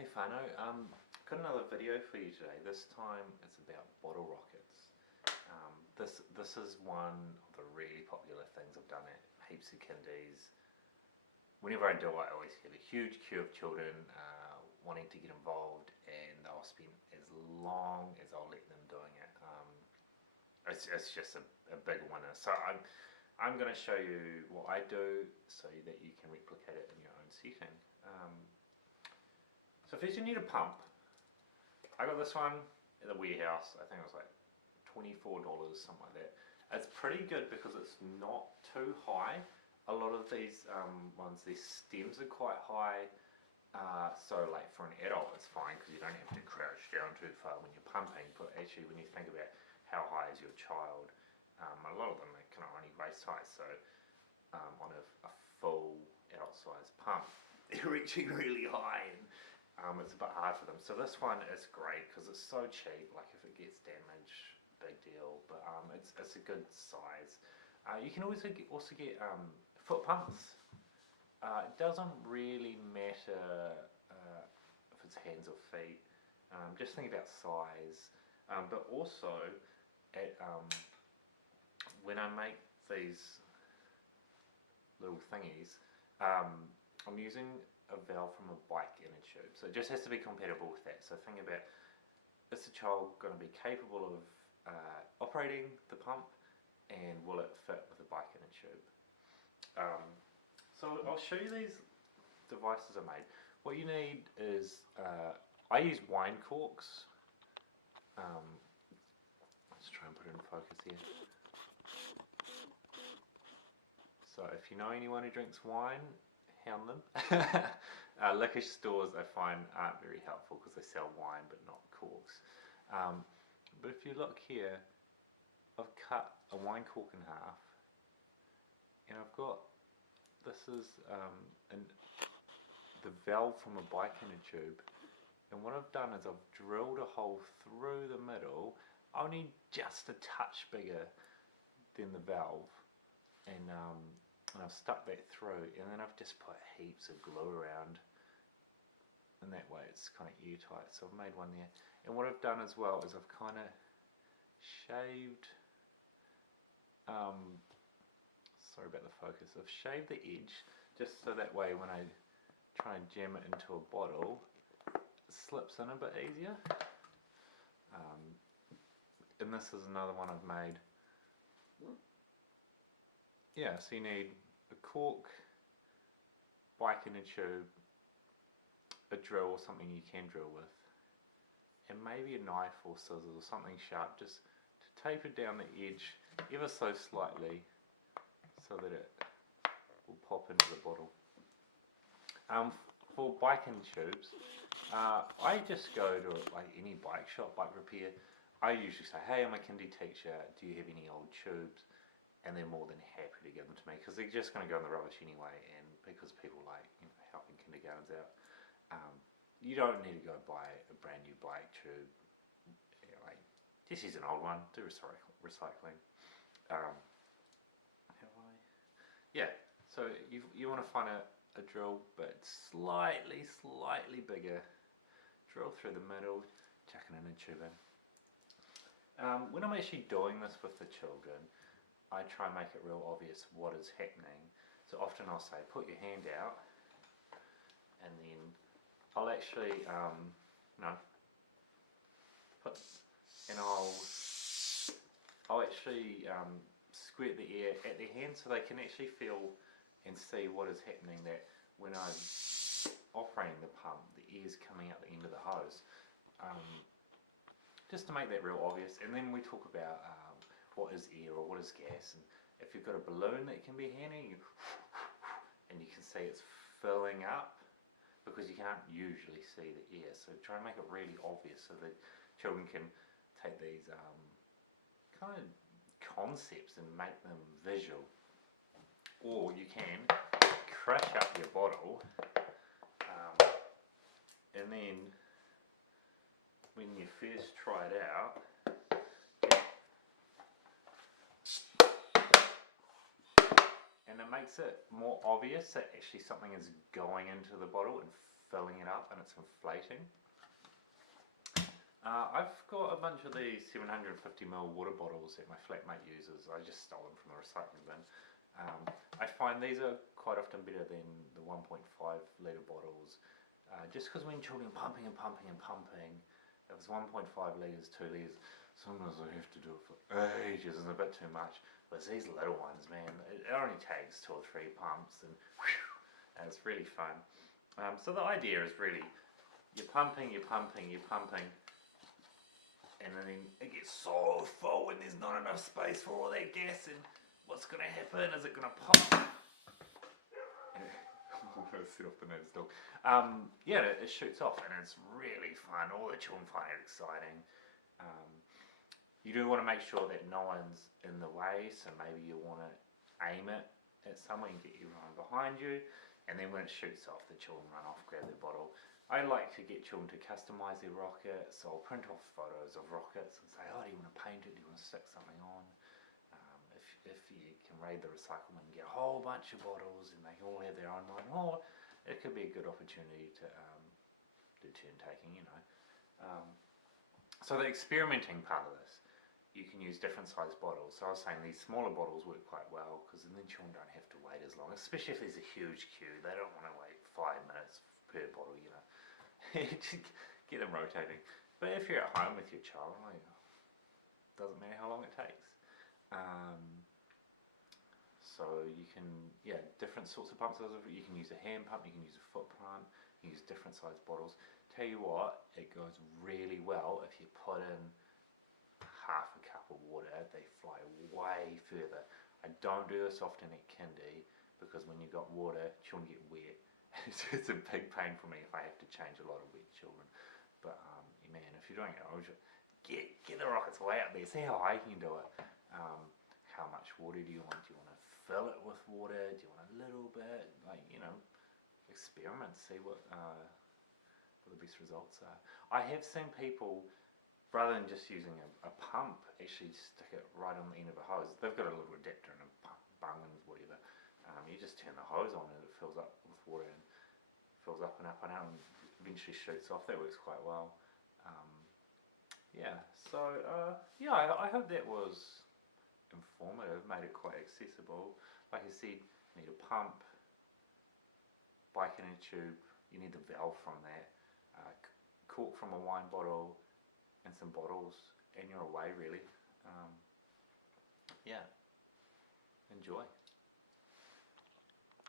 Hey Fano, got another video for you today. This time it's about bottle rockets. This is one of the really popular things I've done at heaps of kindies. Whenever I do it, I always get a huge queue of children wanting to get involved, and they'll spend as long as I'll let them doing it. It's just a big winner. So I'm going to show you what I do so that you can replicate it in your own setting. So first you need a pump. I got this one at the warehouse. I think it was like $24, something like that. It's pretty good because it's not too high. A lot of these ones, these stems are quite high. So like for an adult it's fine because you don't have to crouch down too far when you're pumping. But actually when you think about how high is your child, a lot of them are kind of only waist height. So on a full adult size pump, they're reaching really high, and it's a bit hard for them. So this one is great because it's so cheap. Like if it gets damaged, big deal. But it's a good size. You can also get foot pumps. It doesn't really matter if it's hands or feet. Just think about size. But also, when I make these little thingies, I'm using a valve from a bike inner tube, so it just has to be compatible with that. So think about, is the child going to be capable of operating the pump, and will it fit with a bike inner tube? So I'll show you these devices I made. What you need is, I use wine corks. Let's try and put it in focus here. So if you know anyone who drinks wine, hound them. Liquor stores I find aren't very helpful because they sell wine but not corks. But if you look here, I've cut a wine cork in half, and I've got, this is the valve from a bike inner tube, and what I've done is I've drilled a hole through the middle, only just a touch bigger than the valve, and I've stuck that through, and then I've just put heaps of glue around, and that way it's kind of airtight. So I've made one there, and what I've done as well is I've kind of shaved, sorry about the focus, I've shaved the edge just so that way when I try and jam it into a bottle, it slips in a bit easier. And this is another one I've made. Yeah, so you need a cork, bike inner tube, a drill or something you can drill with, and maybe a knife or scissors or something sharp, just to taper down the edge ever so slightly so that it will pop into the bottle. For bike inner tubes, I just go to like any bike shop, bike repair. I usually say, hey, I'm a kindy teacher, do you have any old tubes? And they're more than happy to give them to me because they're just going to go in the rubbish anyway, and because people like helping kindergartens out, you don't need to go buy a brand new bike tube. Like, just use an old one, do recycling. Yeah, so you want to find a drill but slightly bigger, drill through the middle, chuck an inner tube in. When I'm actually doing this with the children, I try and make it real obvious what is happening. So often I'll say, put your hand out, and then I'll actually, I'll actually squirt the air at their hand so they can actually feel and see what is happening. That when I'm operating the pump, the air's coming out the end of the hose. Just to make that real obvious. And then we talk about what is air or what is gas, and if you've got a balloon that can be handy, and you can see it's filling up because you can't usually see the air, so try and make it really obvious so that children can take these kind of concepts and make them visual. Or you can crash up your bottle, and then when you first try it out, and it makes it more obvious that actually something is going into the bottle and filling it up. up and it's inflating. I've got a bunch of these 750ml water bottles that my flatmate uses. I just stole them from the recycling bin. I find these are quite often better than the 1.5 litre bottles, just because when children are pumping and pumping and pumping, if it's 1.5 litres, 2 litres, sometimes I have to do it for ages and a bit too much. But it's these little ones, man, it only takes 2 or 3 pumps and whew, and it's really fun. So the idea is really, you're pumping, and then it gets so full and there's not enough space for all that gas, and what's going to happen? Is it going to pop? I'm going to set off the neighbour's dog. Yeah, it shoots off and it's really fun. All the children find it exciting. You do want to make sure that no one's in the way, so maybe you want to aim it at someone and get everyone behind you, and then when it shoots off, the children run off, grab their bottle. I like to get children to customise their rocket, so I'll print off photos of rockets and say, oh, do you want to paint it, do you want to stick something on? If you can raid the recyclement and get a whole bunch of bottles and they can all have their own line, or it could be a good opportunity to do turn taking, you know. So the experimenting part of this, you can use different size bottles. So I was saying these smaller bottles work quite well because then children don't have to wait as long, especially if there's a huge queue. They don't want to wait 5 minutes per bottle, you know. Get them rotating. But if you're at home with your child, like, doesn't matter how long it takes. So you can, yeah, different sorts of pumps. You can use a hand pump, you can use a foot pump, you can use different size bottles. Tell you what, it goes really well if you put in half a cup of water. They fly way further. I don't do this often at kindy because when you've got water, children get wet. It's a big pain for me if I have to change a lot of wet children. But man, if you're doing it, get the rockets way up there. See how high you can do it. How much water do you want? Do you want to fill it with water? Do you want a little bit? Like, you know, experiment. See what the best results are. I have seen people, rather than just using a pump, actually stick it right on the end of a hose. They've got a little adapter and a bung and whatever. You just turn the hose on and it fills up with water and fills up and up and out and eventually shoots off. That works quite well. Yeah, so yeah, I hope that was informative, made it quite accessible. Like I said, you need a pump, bike in a tube, you need the valve from that, cork from a wine bottle, and some bottles, and you're away really. Yeah, enjoy.